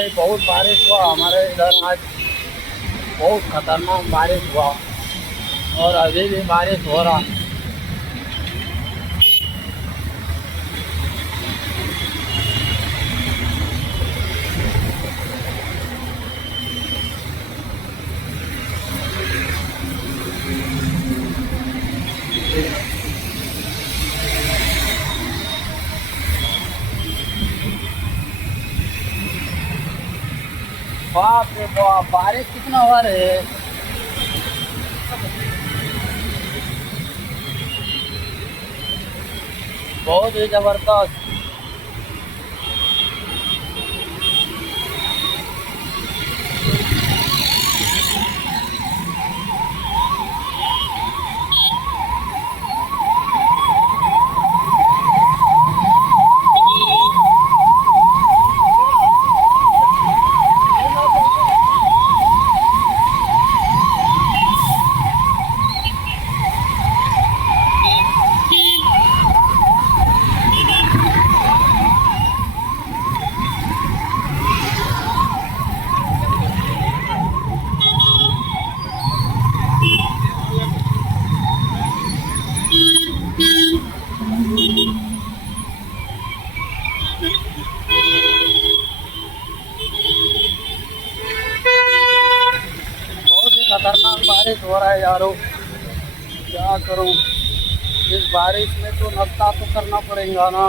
भाई बहुत बारिश हुआ हमारे इधर आज। बहुत खतरनाक बारिश हुआ और अभी भी बारिश हो रहा। बाप रे बाप, बारिश कितना हो रही है। बहुत ही जबरदस्त। बहुत ही खतरनाक बारिश हो रहा है यारो, क्या करूं। इस बारिश में तो नाश्ता तो करना पड़ेगा ना।